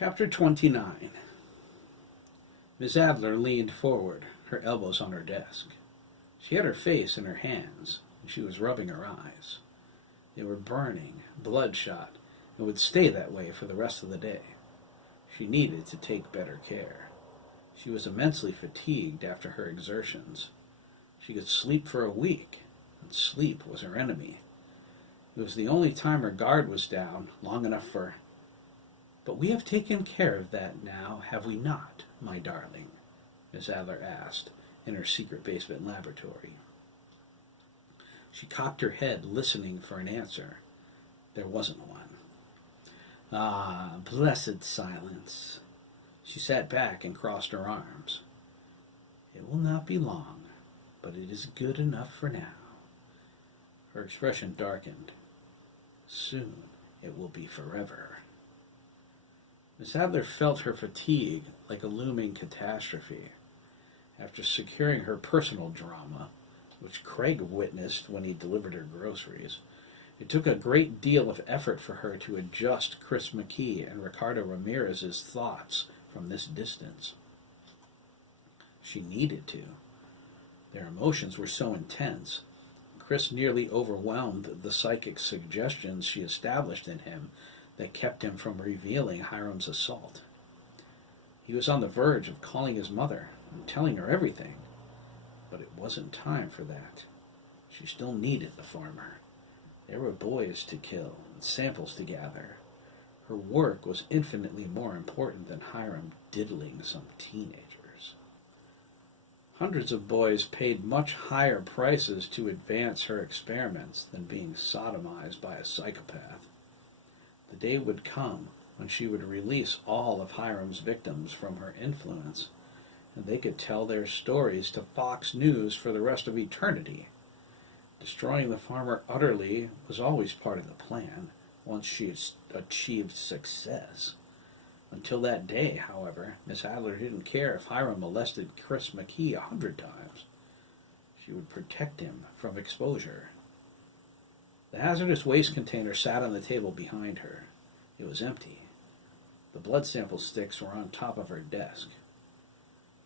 Chapter 29. Miss Adler leaned forward, her elbows on her desk. She had her face in her hands, and she was rubbing her eyes. They were burning, bloodshot, and would stay that way for the rest of the day. She needed to take better care. She was immensely fatigued after her exertions. She could sleep for a week, and sleep was her enemy. It was the only time her guard was down, long enough for... "But we have taken care of that now, have we not, my darling?" Miss Adler asked, in her secret basement laboratory. She cocked her head, listening for an answer. There wasn't one. Ah, blessed silence. She sat back and crossed her arms. It will not be long, but it is good enough for now. Her expression darkened. Soon it will be forever. Miss Adler felt her fatigue like a looming catastrophe. After securing her personal drama, which Craig witnessed when he delivered her groceries, it took a great deal of effort for her to adjust Chris McKee and Ricardo Ramirez's thoughts from this distance. She needed to. Their emotions were so intense. Chris nearly overwhelmed the psychic suggestions she established in him that kept him from revealing Hiram's assault. He was on the verge of calling his mother and telling her everything, but it wasn't time for that. She still needed the farmer. There were boys to kill and samples to gather. Her work was infinitely more important than Hiram diddling some teenagers. Hundreds of boys paid much higher prices to advance her experiments than being sodomized by a psychopath. The day would come when she would release all of Hiram's victims from her influence, and they could tell their stories to Fox News for the rest of eternity. Destroying the farmer utterly was always part of the plan, once she had achieved success. Until that day, however, Miss Adler didn't care if Hiram molested Chris McKee 100 times. She would protect him from exposure. The hazardous waste container sat on the table behind her. It was empty. The blood sample sticks were on top of her desk.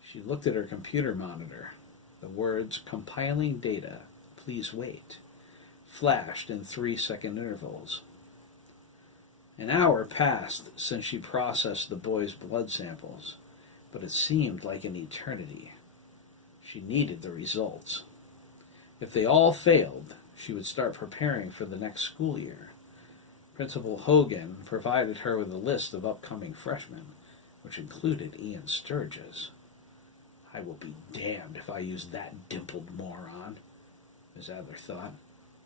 She looked at her computer monitor. The words, "compiling data, please wait," flashed in 3-second intervals. An hour passed since she processed the boys' blood samples, but it seemed like an eternity. She needed the results. If they all failed, she would start preparing for the next school year. Principal Hogan provided her with a list of upcoming freshmen, which included Ian Sturgis. I will be damned if I use that dimpled moron, Miss Adler thought.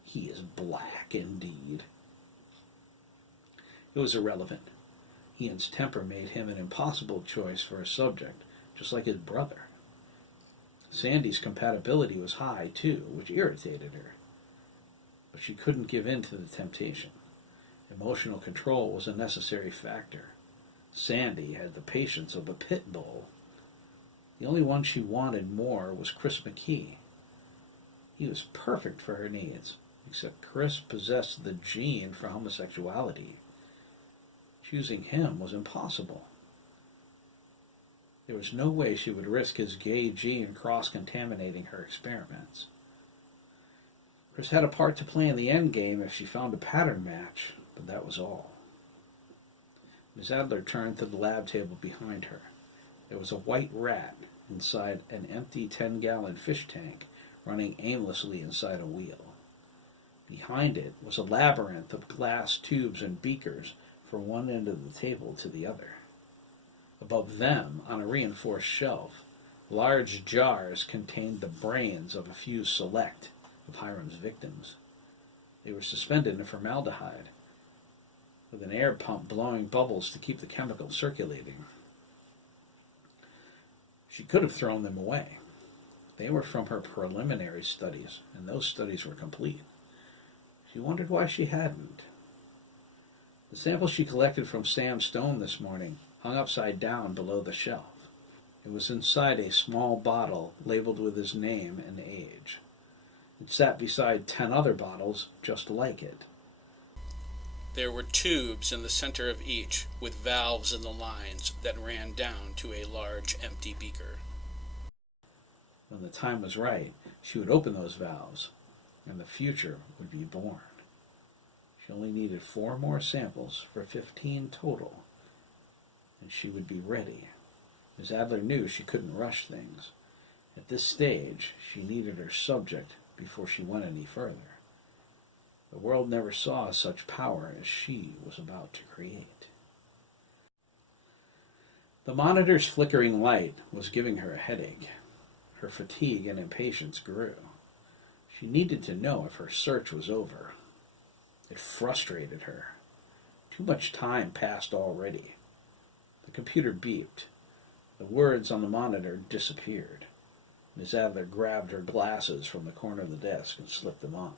He is black indeed. It was irrelevant. Ian's temper made him an impossible choice for a subject, just like his brother. Sandy's compatibility was high, too, which irritated her. But she couldn't give in to the temptation. Emotional control was a necessary factor. Sandy had the patience of a pit bull. The only one she wanted more was Chris McKee. He was perfect for her needs, except Chris possessed the gene for homosexuality. Choosing him was impossible. There was no way she would risk his gay gene cross-contaminating her experiments. Chris had a part to play in the endgame if she found a pattern match, but that was all. Miss Adler turned to the lab table behind her. There was a white rat inside an empty 10-gallon fish tank running aimlessly inside a wheel. Behind it was a labyrinth of glass tubes and beakers from one end of the table to the other. Above them, on a reinforced shelf, large jars contained the brains of a few select of Hiram's victims. They were suspended in formaldehyde, with an air pump blowing bubbles to keep the chemical circulating. She could have thrown them away. They were from her preliminary studies, and those studies were complete. She wondered why she hadn't. The sample she collected from Sam Stone this morning hung upside down below the shelf. It was inside a small bottle labeled with his name and age. It sat beside 10 other bottles just like it. There were tubes in the center of each, with valves in the lines that ran down to a large empty beaker. When the time was right, she would open those valves, and the future would be born. She only needed 4 more samples for 15 total, and she would be ready. Ms. Adler knew she couldn't rush things. At this stage, she needed her subject before she went any further. The world never saw such power as she was about to create. The monitor's flickering light was giving her a headache. Her fatigue and impatience grew. She needed to know if her search was over. It frustrated her. Too much time passed already. The computer beeped. The words on the monitor disappeared. Miss Adler grabbed her glasses from the corner of the desk and slipped them on.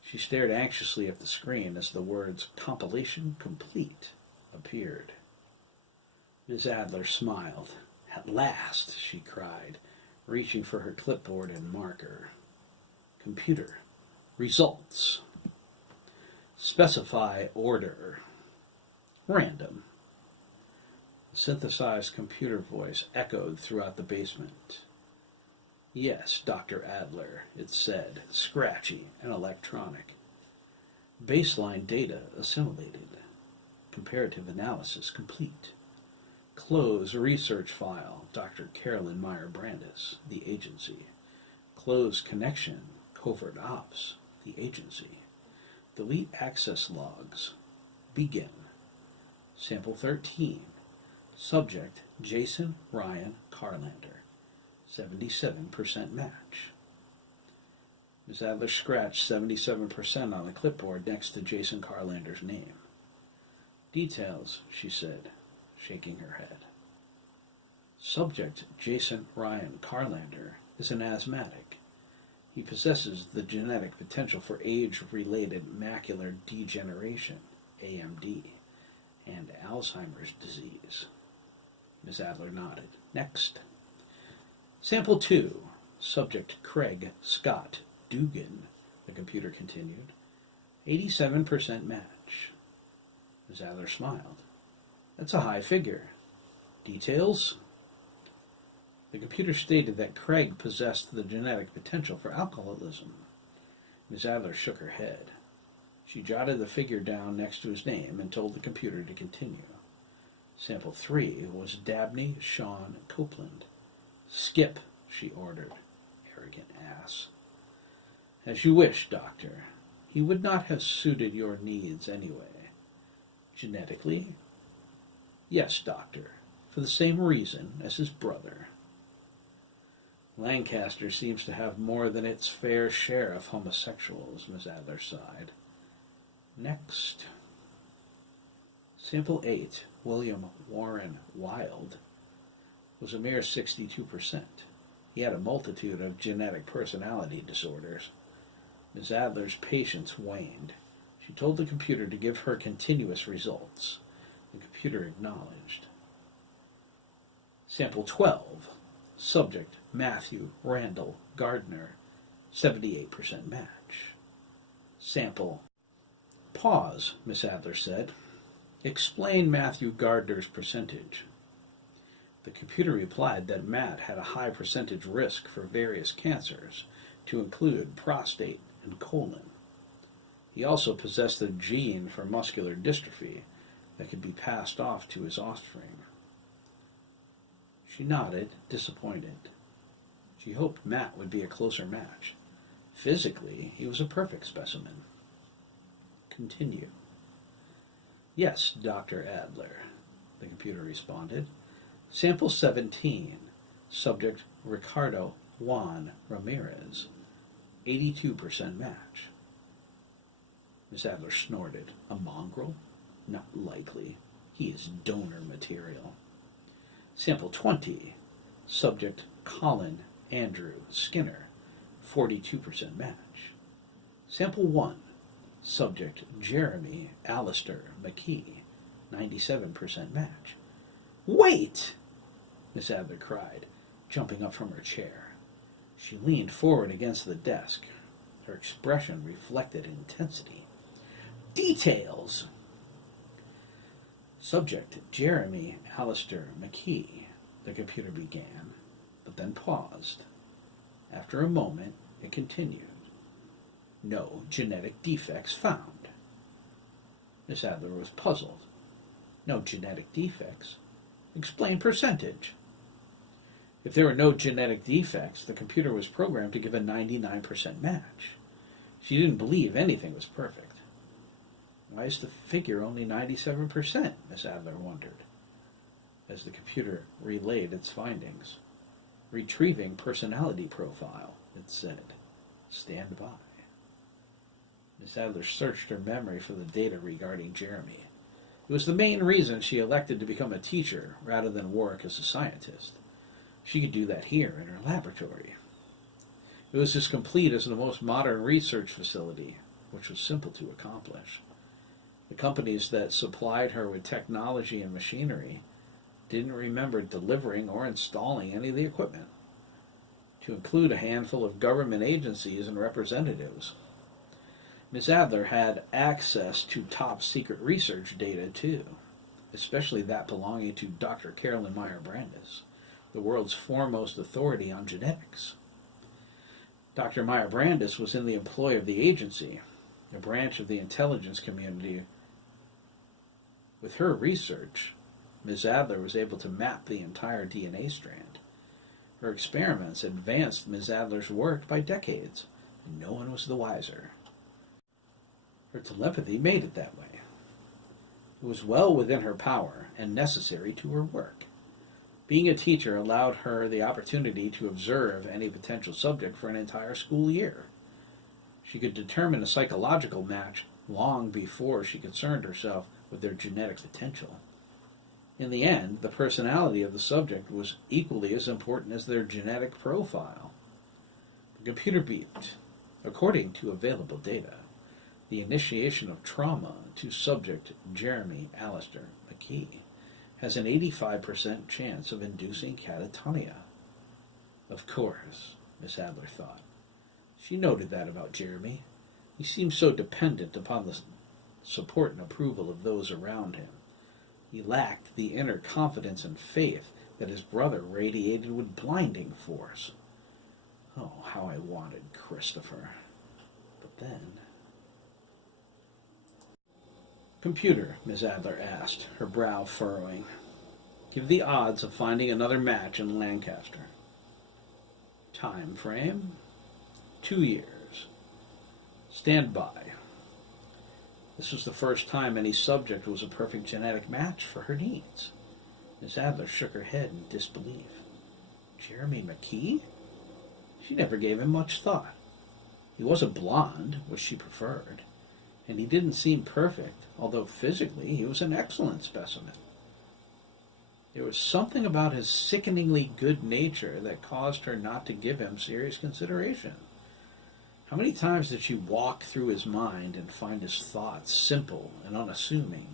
She stared anxiously at the screen as the words "compilation complete" appeared. Miss Adler smiled. "At last," she cried, reaching for her clipboard and marker. Computer. Results. Specify order. Random. The synthesized computer voice echoed throughout the basement. "Yes, Dr. Adler," it said, scratchy and electronic. "Baseline data assimilated. Comparative analysis complete. Close research file, Dr. Carolyn Meyer Brandis, the agency. Close connection, covert ops, the agency. Delete access logs. Begin. Sample 13. Subject, Jason Ryan Carlander. 77% match." Ms. Adler scratched 77% on the clipboard next to Jason Carlander's name. "Details," she said, shaking her head. Subject, Jason Ryan Carlander, is an asthmatic. He possesses the genetic potential for age-related macular degeneration, AMD, and Alzheimer's disease. Ms. Adler nodded. "Next." Sample 2. Subject, Craig Scott Dougan, the computer continued. 87% match. Ms. Adler smiled. "That's a high figure. Details?" The computer stated that Craig possessed the genetic potential for alcoholism. Ms. Adler shook her head. She jotted the figure down next to his name and told the computer to continue. Sample 3 was Dabney Sean Copeland. "Skip," she ordered. Arrogant ass. "As you wish, Doctor. He would not have suited your needs anyway." "Genetically?" "Yes, Doctor, for the same reason as his brother." Lancaster seems to have more than its fair share of homosexuals, Miss Adler sighed. "Next." Sample 8, William Warren Wilde, was a mere 62%. He had a multitude of genetic personality disorders. Miss Adler's patience waned. She told the computer to give her continuous results. The computer acknowledged. Sample 12. Subject, Matthew Randall Gardner, 78% match. Sample. "Pause," Miss Adler said. "Explain Matthew Gardner's percentage." The computer replied that Matt had a high percentage risk for various cancers, to include prostate and colon. He also possessed a gene for muscular dystrophy that could be passed off to his offspring. She nodded, disappointed. She hoped Matt would be a closer match. Physically, he was a perfect specimen. Continue. "Yes, Dr. Adler," the computer responded. Sample 17, subject Ricardo Juan Ramirez, 82% match. Miss Adler snorted. "A mongrel? Not likely. He is donor material." Sample 20, subject Colin Andrew Skinner, 42% match. Sample 1, subject Jeremy Alistair McKee, 97% match. "Wait!" Miss Adler cried, jumping up from her chair. She leaned forward against the desk. Her expression reflected intensity. Details! Subject, Jeremy Alistair McKee, the computer began, but then paused. After a moment, it continued. No genetic defects found. Miss Adler was puzzled. No genetic defects? Explain percentage. If there were no genetic defects, the computer was programmed to give a 99% match. She didn't believe anything was perfect. Why is the figure only 97%? Miss Adler wondered, as the computer relayed its findings. Retrieving personality profile, it said. Stand by. Miss Adler searched her memory for the data regarding Jeremy. It was the main reason she elected to become a teacher rather than work as a scientist. She could do that here in her laboratory. It was as complete as the most modern research facility, which was simple to accomplish. The companies that supplied her with technology and machinery didn't remember delivering or installing any of the equipment, to include a handful of government agencies and representatives. Ms. Adler had access to top-secret research data, too, especially that belonging to Dr. Carolyn Meyer Brandis, the world's foremost authority on genetics. Dr. Meyer Brandis was in the employ of the agency, a branch of the intelligence community. With her research, Ms. Adler was able to map the entire DNA strand. Her experiments advanced Ms. Adler's work by decades, and no one was the wiser. Her telepathy made it that way. It was well within her power and necessary to her work. Being a teacher allowed her the opportunity to observe any potential subject for an entire school year. She could determine a psychological match long before she concerned herself with their genetic potential. In the end, the personality of the subject was equally as important as their genetic profile. The computer beeped. According to available data, the initiation of trauma to subject Jeremy Alistair McKee has an 85% chance of inducing catatonia. Of course, Miss Adler thought. She noted that about Jeremy. He seemed so dependent upon the support and approval of those around him. He lacked the inner confidence and faith that his brother radiated with blinding force. Oh, how I wanted Christopher. But then... Computer, Miss Adler asked, her brow furrowing. Give the odds of finding another match in Lancaster. Time frame? 2 years. Stand by. This was the first time any subject was a perfect genetic match for her needs. Miss Adler shook her head in disbelief. Jeremy McKee? She never gave him much thought. He wasn't blonde, which she preferred, and he didn't seem perfect, although physically he was an excellent specimen. There was something about his sickeningly good nature that caused her not to give him serious consideration. How many times did she walk through his mind and find his thoughts simple and unassuming?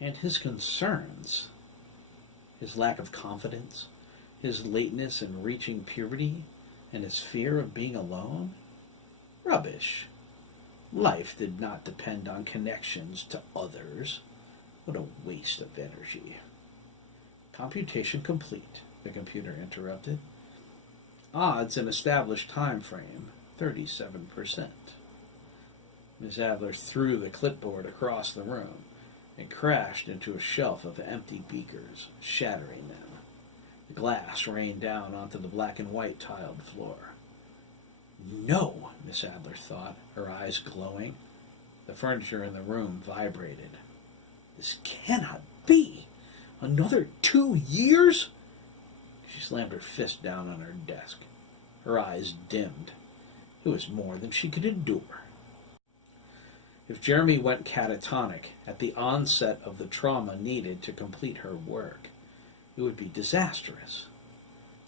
And his concerns, his lack of confidence, his lateness in reaching puberty, and his fear of being alone? Rubbish. Life did not depend on connections to others. What a waste of energy. Computation complete, the computer interrupted. Odds in established time frame, 37%. Miss Adler threw the clipboard across the room and crashed into a shelf of empty beakers, shattering them. The glass rained down onto the black and white tiled floor. No, Miss Adler thought, her eyes glowing. The furniture in the room vibrated. This cannot be. Another 2 years? She slammed her fist down on her desk. Her eyes dimmed. It was more than she could endure. If Jeremy went catatonic at the onset of the trauma needed to complete her work, it would be disastrous.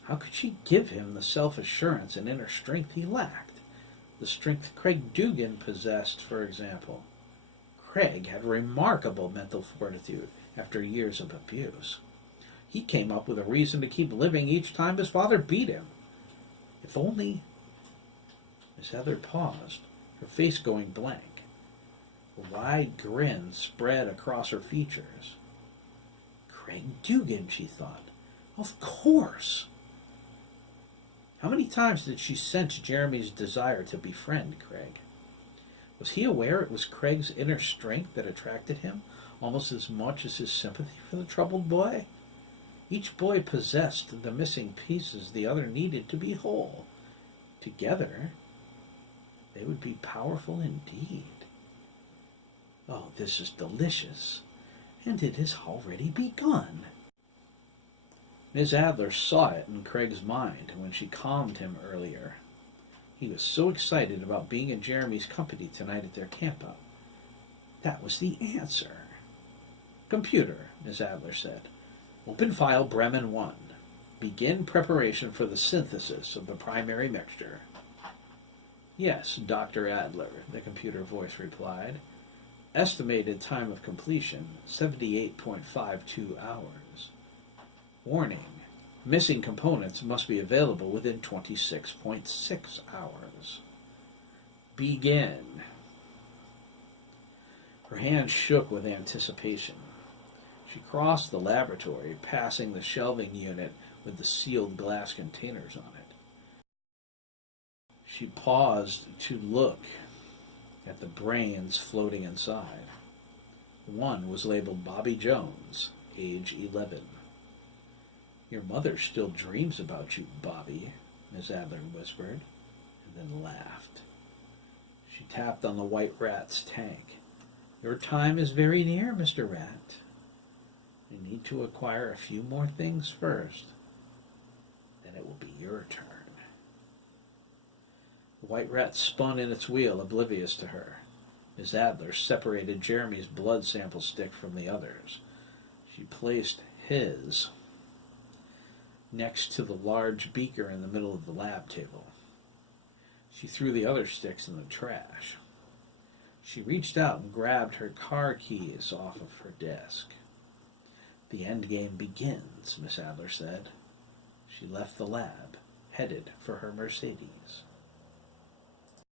How could she give him the self-assurance and inner strength he lacked? The strength Craig Dougan possessed, for example. Craig had remarkable mental fortitude after years of abuse. He came up with a reason to keep living each time his father beat him. If only... Miss Heather paused, her face going blank. A wide grin spread across her features. Craig Dougan, she thought. Of course. How many times did she sense Jeremy's desire to befriend Craig? Was he aware it was Craig's inner strength that attracted him almost as much as his sympathy for the troubled boy? Each boy possessed the missing pieces the other needed to be whole. Together, they would be powerful indeed. Oh, this is delicious, and it has already begun. Miss Adler saw it in Craig's mind when she calmed him earlier. He was so excited about being in Jeremy's company tonight at their campout. That was the answer. Computer, Miss Adler said. Open file Bremen 1. Begin preparation for the synthesis of the primary mixture. Yes, Dr. Adler, the computer voice replied. Estimated time of completion, 78.52 hours. Warning. Missing components must be available within 26.6 hours. Begin. Her hand shook with anticipation. She crossed the laboratory, passing the shelving unit with the sealed glass containers on it. She paused to look at the brains floating inside. One was labeled Bobby Jones, age 11. Your mother still dreams about you, Bobby, Miss Adler whispered, and then laughed. She tapped on the white rat's tank. Your time is very near, Mr. Rat. You need to acquire a few more things first. Then it will be your turn. The white rat spun in its wheel, oblivious to her. Miss Adler separated Jeremy's blood sample stick from the others. She placed his next to the large beaker in the middle of the lab table. She threw the other sticks in the trash. She reached out and grabbed her car keys off of her desk. The endgame begins, Miss Adler said. She left the lab, headed for her Mercedes.